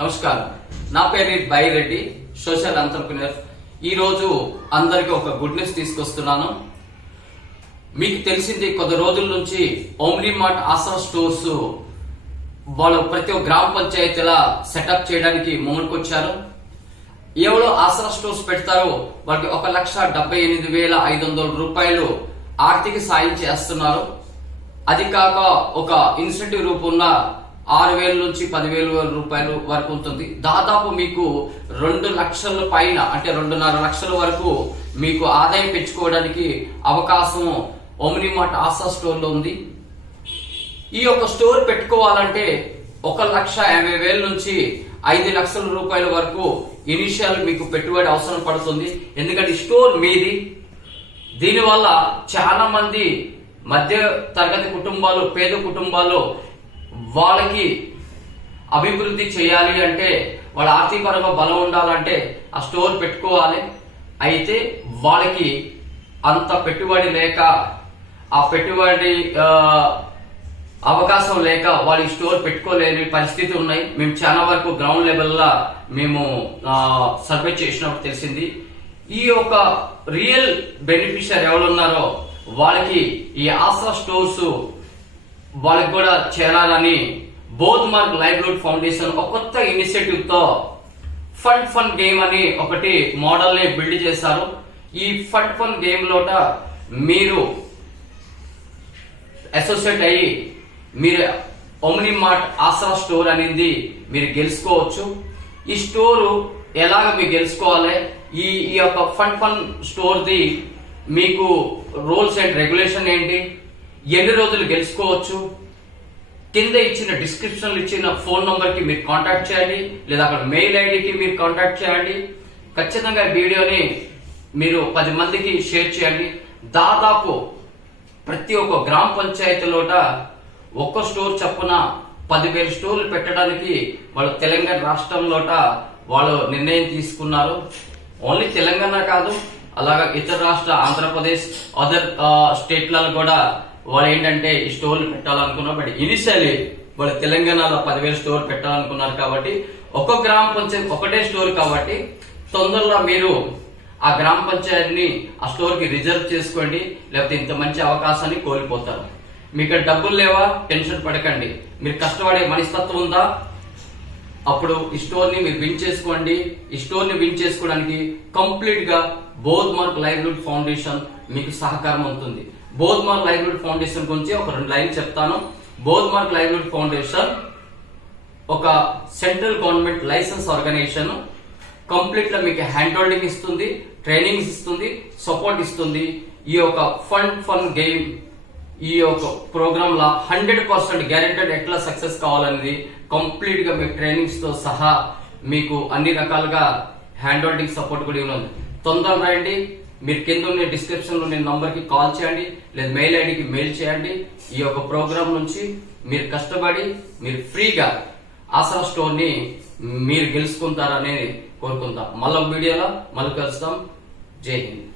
నమస్కారం, నా పేరు బైరెడ్డి, సోషల్ ఎంటర్‌ప్రెన్యూర్. ఈ రోజు అందరికి ఒక గుడ్ న్యూస్ తీసుకొస్తున్నాను. మీకు తెలిసింది, కొద్ది రోజుల నుంచి ఓమ్ని మార్ట్ ఆసరా స్టోర్స్ వాళ్ళు ప్రతి ఒక్క గ్రామ పంచాయతీల సెటప్ చేయడానికి ముందుకొచ్చారు. ఎవరో ఆసరా స్టోర్స్ పెడతారో వాళ్ళకి 1,78,500 రూపాయలు ఆర్థిక సాయం చేస్తున్నారు. అది కాక ఒక ఇన్సెంటివ్ రూపంలో 6,000 నుంచి 10,000 రూపాయలు వరకు ఉంటుంది. దాదాపు మీకు 2 లక్షల పైన, అంటే 2.5 లక్షల వరకు మీకు ఆదాయం పెంచుకోవడానికి అవకాశం ఓమ్ని మార్ట్ ఆసరా స్టోర్ లో ఉంది. ఈ యొక్క స్టోర్ పెట్టుకోవాలంటే 1,50,000 నుంచి 5 లక్షల రూపాయల వరకు ఇనిషియల్ మీకు పెట్టుబడి అవసరం పడుతుంది. ఎందుకంటే స్టోర్ మీది. దీనివల్ల చాలా మంది మధ్య తరగతి కుటుంబాలు, పేద కుటుంబాలు వాళ్ళకి అభివృద్ధి చేయాలి అంటే, వాళ్ళ ఆర్థిక పరంగా బలం ఉండాలంటే ఆ స్టోర్ పెట్టుకోవాలి. అయితే వాళ్ళకి అంత పెట్టుబడి లేక, ఆ పెట్టుబడి అవకాశం లేక వాళ్ళు స్టోర్ పెట్టుకోలేని పరిస్థితి ఉన్నాయి. మేము చాలా వరకు గ్రౌండ్ లెవెల్లో మేము సర్వే చేసినప్పుడు తెలిసింది. ఈ యొక్క రియల్ బెనిఫిషియర్ ఎవరున్నారో వాళ్ళకి ఈ ఆసరా స్టోర్స్ వాళ్ళకి కూడా చేరాలని బోధ్ మార్క్ లైవ్లీహుడ్ ఫౌండేషన్ ఒక కొత్త ఇనిషియేటివ్ తో ఫన్ గేమ్ అని ఒకటి మోడల్ ని బిల్డ్ చేశారు. ఈ ఫన్ గేమ్ లోట మీరు అసోసియేట్ అయ్యి మీరు ఓమ్ని మార్ట్ ఆసరా స్టోర్ అనేది మీరు గెలుచుకోవచ్చు. ఈ స్టోరు ఎలాగ మీరు గెలుచుకోవాలి, ఈ యొక్క ఫన్ స్టోర్ ది మీకు రూల్స్ అండ్ రెగ్యులేషన్ ఏంటి, ఎన్ని రోజులు గెలుచుకోవచ్చు, కింద ఇచ్చిన డిస్క్రిప్షన్ ఇచ్చిన ఫోన్ నంబర్ కి మీరు కాంటాక్ట్ చేయండి, లేదా అక్కడ మెయిల్ ఐడికి మీరు కాంటాక్ట్ చేయండి. ఖచ్చితంగా వీడియోని మీరు 10 మందికి షేర్ చేయండి. దాదాపు ప్రతి ఒక్క గ్రామ పంచాయతీలోట ఒక్క స్టోర్ చొప్పున 10,000 స్టోర్లు పెట్టడానికి వాళ్ళు తెలంగాణ రాష్ట్రంలోట వాళ్ళు నిర్ణయం తీసుకున్నారు. ఓన్లీ తెలంగాణ కాదు, అలాగా ఇతర రాష్ట్ర ఆంధ్రప్రదేశ్, అదర్ స్టేట్లలో కూడా వాళ్ళు ఏంటంటే ఈ స్టోర్లు పెట్టాలనుకున్నారు. బట్ ఇనిషియల్లీ వాళ్ళు తెలంగాణలో 10,000 స్టోర్ పెట్టాలనుకున్నారు. కాబట్టి ఒక గ్రామ పంచాయతీ ఒకటే స్టోర్ కాబట్టి తొందరలో మీరు ఆ గ్రామ పంచాయతీని ఆ స్టోర్ కి రిజర్వ్ చేసుకోండి, లేకపోతే ఇంత మంచి అవకాశాన్ని కోల్పోతారు. మీకు డబ్బులు లేవా, టెన్షన్ పడకండి. మీరు కష్టపడే మనస్తత్వం ఉందా, అప్పుడు ఈ స్టోర్ ని మీరు విన్ చేసుకోండి. ఈ స్టోర్ ని విన్ చేసుకోవడానికి కంప్లీట్ గా బోధ్ మార్క్ లైవ్లీహుడ్ ఫౌండేషన్ మీకు సహకారం అవుతుంది. బోధ్ మార్క్ లైవ్లీహుడ్ ఫౌండేషన్ గురించి ఒక 2 లైన్లు చెప్తాను. బోధ్ మార్క్ లైవ్లీహుడ్ ఫౌండేషన్ ఒక central government licence organisation. Complete గా మీకు హ్యాండ్ హోల్డింగ్ ఇస్తుంది, ట్రైనింగ్ ఇస్తుంది, సపోర్ట్ ఇస్తుంది. ఈ యొక్క ఫన్ గేమ్, ఈ యొక్క ప్రోగ్రామ్ లా 100% గ్యారెంటెడ్ ఎట్లా సక్సెస్ కావాలనేది కంప్లీట్ గా మీకు ట్రైనింగ్స్ తో సహా మీకు అన్ని రకాలుగా హ్యాండ్ హోల్డింగ్ సపోర్ట్ కూడా ఉంది. తొందరగా రండి. మీరు కింద ఉన్న డిస్క్రిప్షన్ లో నేను నంబర్ కి కాల్ చేయండి, లేదా మెయిల్ ఐడికి మెయిల్ చేయండి. ఈ యొక్క ప్రోగ్రామ్ నుంచి మీరు కష్టపడి మీరు ఫ్రీగా ఆసరా స్టోర్ ని మీరు గెలుచుకుంటారని కోరుకుందాం. మళ్ళీ వీడియోలో మళ్ళీ కలుస్తాం. జై హింద్.